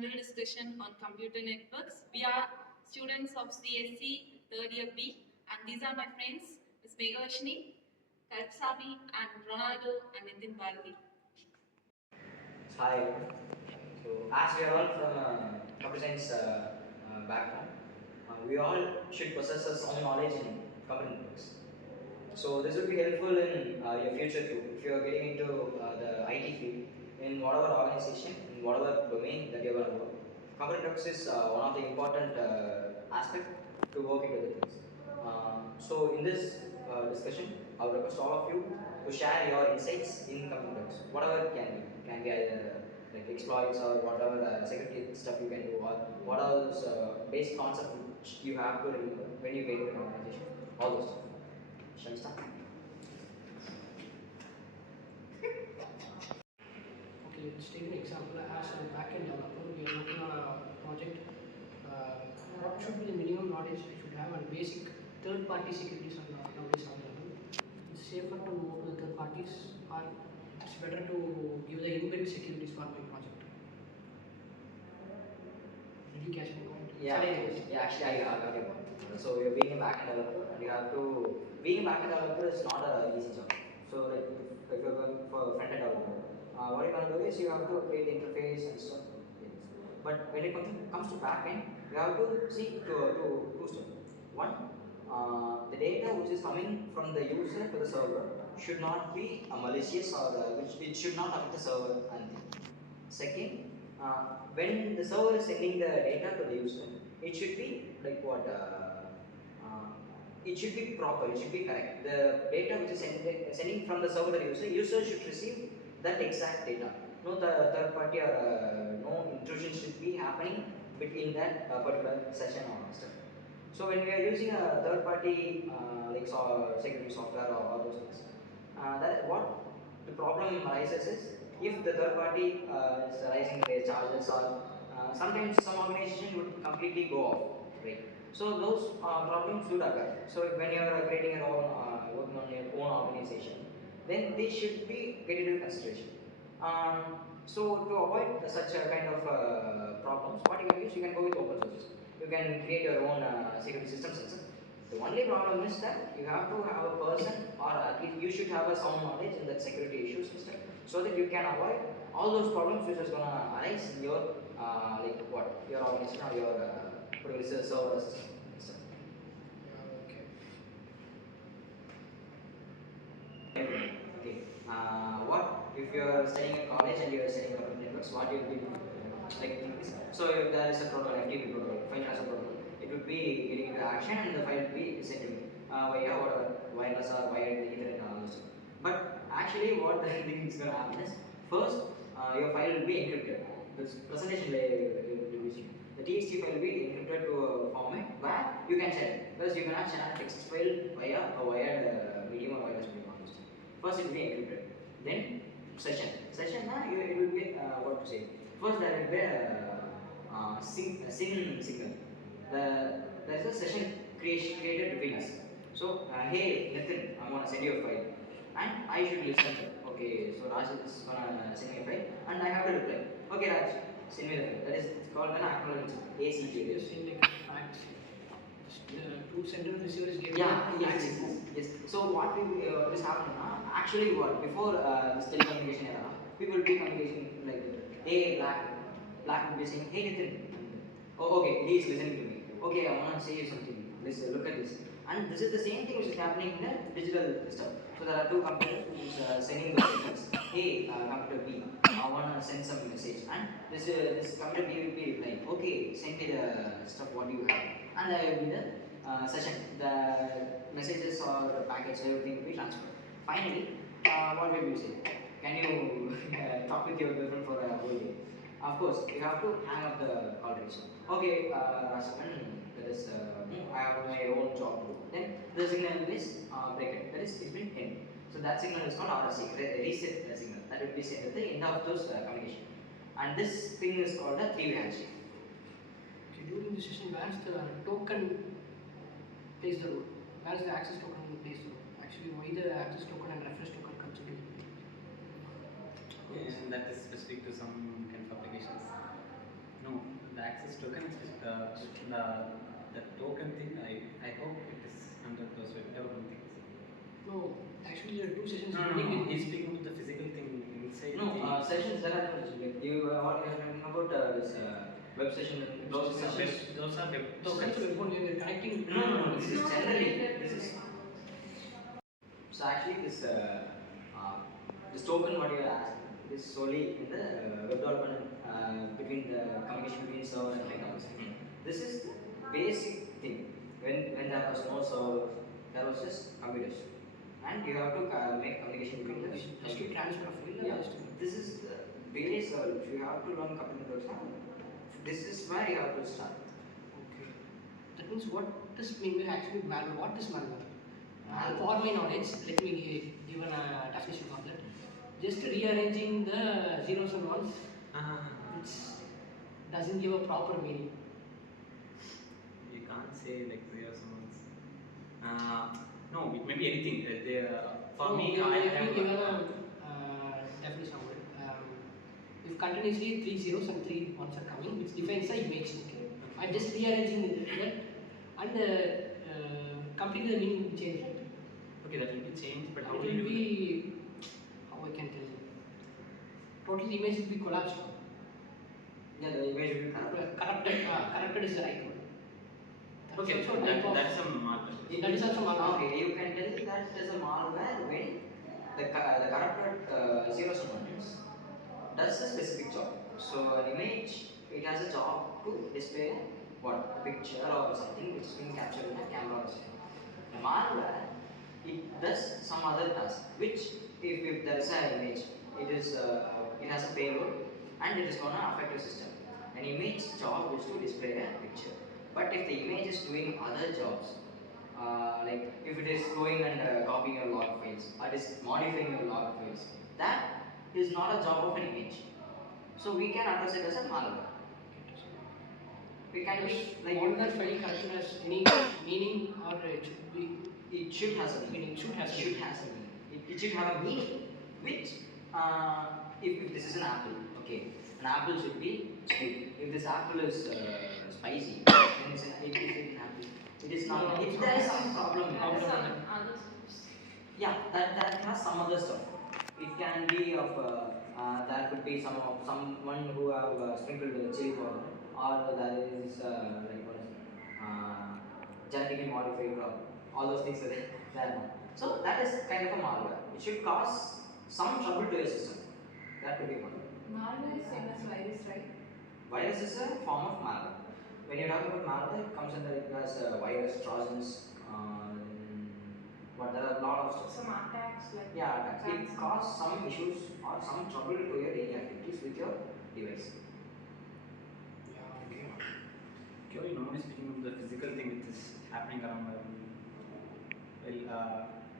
general discussion on computer networks. We are students of CSC third year B, and these are my friends, Ms. Meghavashini, Kalpsabi, and Ronaldo and Nitin Bharati. Hi. So, as we are all from computer science background, we all should possess a sound knowledge in computer networks. So, this will be helpful in your future too. If you are getting into the IT field, in whatever organization, in whatever domain that you are going to work, computer networks is one of the important aspect to work into the things. So, in this discussion, I would request all of you to share your insights in computer networks, whatever it can be either like exploits or whatever security stuff you can do, or what are those basic concepts which you have to remember when you get into an organization, all those stuff. Shall we start? Okay, let's take an example. As a backend developer, we are working on a project. What should be the minimum knowledge we should have, and basic third-party securities are nowadays available. It's safer to move to the third parties, or it's better to give the inbuilt securities for my project. Did you catch my point? Actually, I got your point. So you're being a backend developer, and you have to being a backend developer is not an easy job. So like if you're going for a front end developer, what you're gonna do is you have to create interface and stuff. Yes. But when it comes to backend, you have to see to two steps. One, the data which is coming from the user to the server should not be malicious, or which it should not affect the server and thing. Second, when the server is sending the data to the user, it should be like what? It should be proper. It should be correct. The data which is sending from the server to the user should receive that exact data. No third party or no intrusion should be happening between that particular session or stuff. So when we are using a third party like security software or all those things, that what the problem arises is if the third party is raising their charges, or sometimes some organization would completely go off, right? So those problems should occur. So when you are creating your own, working on your own organization, then they should be get into consideration. So to avoid such a kind of problems, what you can use, you can go with open source. You can create your own security systems. The only problem is that you have to have a person, or at least you should have a sound knowledge in that security issue system, so that you can avoid all those problems which is gonna arise in your like what your organization or your service server system. Okay. What if you are studying in college and you are studying computer networks? What you will be like this? So if there is a protocol, FTP protocol, file transfer protocol, it would be getting into action and the file will be sent to me via whatever wireless or via the Ethernet and all those. But actually, what the thing is going to happen is first your file will be encrypted. This presentation the TXT file will be encrypted to a format where you can share it. Because you cannot share text file via a wired medium or wireless medium. First it will be encrypted. Then session. Session it will be what to say. First there will be a SYN signal. There is a session created between us. So hey Nathan, I want to send you a file, and I should listen. Okay, so Raj is gonna send me a file, and I have to reply. Okay, Raj, send me the file. That is called an acknowledgement. ACQ. Just in like facts. Two sender and receiver is giving Yes. So what will is happening now? Actually, what before this telecommunication era, people will be communicating like, hey, black will be saying, hey, Nathan. Oh, okay, he is listening to me. Okay, I want to say you something. Listen, look at this. And this is the same thing which is happening in the digital system. So there are two computers which is sending those signals. Hey, computer B, I want to send some message. And this computer B will be replying, okay, send me the stuff what you have. And there will be the session. The messages or the packets, everything will be transferred. Finally, what will you say? Can you talk with your girlfriend for a whole day? Of course, you have to hang up the conversation. Okay, Rashman, that is, I have my own job to do. Then the signal is break. That is, it's been end. So that signal is called RSC, reset signal. That will be sent at the end of those communication. And this thing is called a three-way handshake. Okay, during the session, where's the token plays the role? Where's the access token plays the role? Actually, why the access token and reference token comes into play? And that is specific to some kind of applications. No, access token, the token thing, I hope it is under those web development things. No, actually there are two sessions No, no, pending no, with he's speaking about the physical thing inside No, the sessions there are no sessions. Like you what you're talking about this web session and those web, sessions. those are web So tokens. that's web only, they're connecting. No, no, no. This is No, generally. no, This no. is so actually this token what you are asking is solely in the web development between the communication between server and client. This is the basic thing. When there was no server, there was just computers, and you have to make communication between the Just to transfer a file. yeah. Just to, This is the base level. If you have to learn computers, this is where you have to start. okay. That means what this mean actually malware? What is malware? Malware. For my knowledge, let me give a definition for that. Just rearranging the zeros and ones, which doesn't give a proper meaning. You can't say like there are someone's. No, it may be anything. For me, let I me have. give a definition of it. If continuously 3 zeros and 3 ones are coming, which defines the image. Okay. I'm just rearranging that and completely the meaning will change. Right? Okay, that will be changed, but how It will will you do be how I can tell you. Total image will be collapsed. Yeah, the image will be corrupted. Corrupted is the right word. that? Okay, also a type of- that's a marker. That is also malware. Okay, you can tell that it is a malware when the corrupted zeros and ones does a specific job. So an image, it has a job to display what? A picture or something which is being captured in a camera or something. The malware, it does some other task, which if there is an image, it has a payload and it is going to affect your system. An image job is to display a picture. But if the image is doing other jobs, like if it is going and copying your log files, or it is modifying your log files, that is not a job of an image. So we can address it as a malware. We can be like Malware file corruption has any meaning or it should be it should has a meaning. It should has a Should has a meaning. It should have a meaning, which if this is an apple, okay, an apple should be sweet. If this apple is spicy, then it is an apple. It is not. No, If there is some problem, There are Problem. some other stuffs. yeah, that has some other stuff. It can be of there could be someone who have sprinkled chili powder, or there is like what is it, genetically modified crop. All those things are there. So that is kind of a malware. It should cause some trouble to your system. That could be one. Malware is same as virus, right? Virus is a form of malware. When you're talking about malware, it comes under it as virus, trojans, but there are a lot of stuff. Some attacks like Yeah, attacks. It ransom. cause some issues or some trouble to your daily activities with your device. yeah, okay. Okay, you normally speaking of the physical thing which is happening around.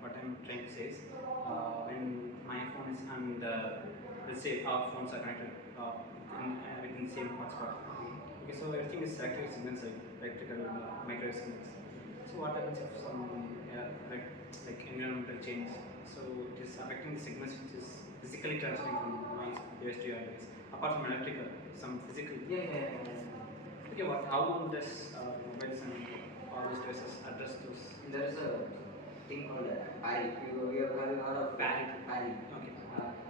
What I'm trying to say is, when my phone is and let's say our phones are connected within the same hotspot. Okay, so everything is electrical signals, like electrical microwave signals. So what happens if some like environmental change? So it is affecting the signals which is physically transferring from my device to your device. Apart from electrical, some physical. Yeah. Okay, how does mobiles and all these devices address those? There is a thing called PARI. You have heard of PARI. PARI. Okay.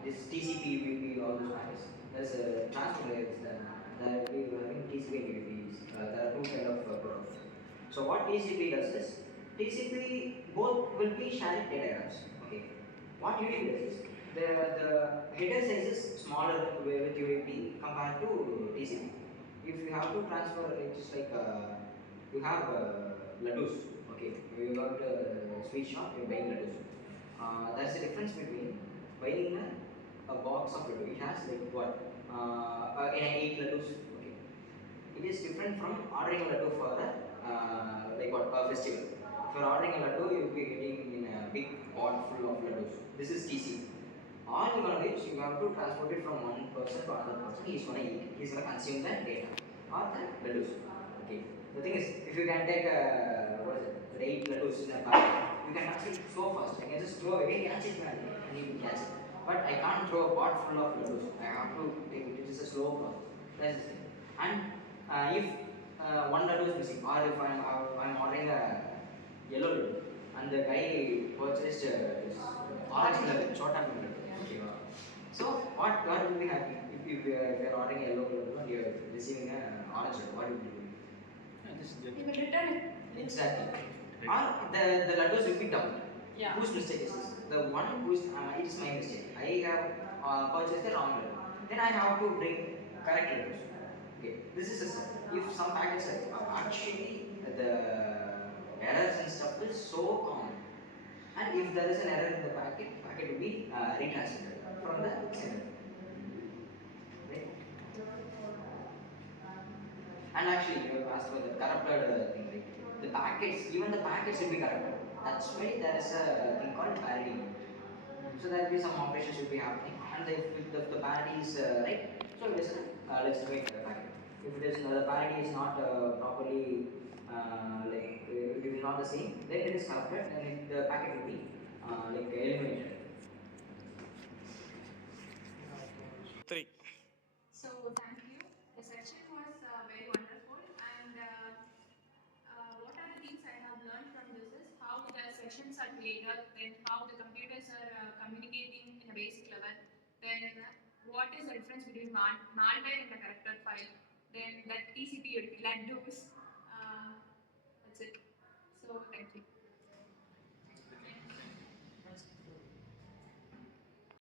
This TCP, UDP, all those PARIs. There's a transfer layers that we were having TCP and UDP. There are two kind of protocols. So what TCP does is, TCP both will be sharing datagrams. Okay. What UDP does is, the header size is smaller with UDP compared to TCP. If you have to transfer, it's just like you have laddus. Okay, you got a sweet shop, you're buying laddus. There's a difference between buying a box of laddu. It has like what? In 8 laddus. Okay, it is different from ordering a laddu for like what, a festival. If you're ordering a laddu, you'll be getting in a big pot full of laddus. This is TCP. All you're gonna do is you have to transport it from one person to another person. He's gonna eat it. He's gonna consume that data or the laddus. Okay. The thing is, if you can take what is it, the 8 laddus in a bag, you can catch it so fast. I can just throw away, catch it, man, and you will catch it. But I can't throw a pot full of laddus. I have to take it. It is a slow process. That's the thing. And if one laddu is missing, or if I'm ordering a yellow laddu and the guy purchased this orange color chota laddu. Okay, wow. So what will be happening if you're ordering a yellow laddu and you're receiving a orange laddu? What will you do? Just You will return it. Exactly. Or the laddus will be dumped. Yeah. Whose mistake is this? The one who's it is my mistake. I have purchased the wrong laddu. Then I have to bring correct laddus. Okay, this is a step. If some packets are actually the errors and stuff is so common, and if there is an error in the packet will be retranslated from the sender. Right? And actually, you have asked for the corrupted thing, right? The packets, even the packets will be corrupted. That's why there is a thing called parity. So there will be some operations will be happening, and if the parity is right, so it is let's make the packet. If it is the parity is not properly if it is not the same, then it is corrupted, and the packet will be eliminated. So thank you. The section was very wonderful, and what are the things I have learned from this is how the sections are created, then how the computers are communicating in a basic level, then what is the difference between malware and the corrupted file, then that TCP UDP, LUDs. That's it. So thank you.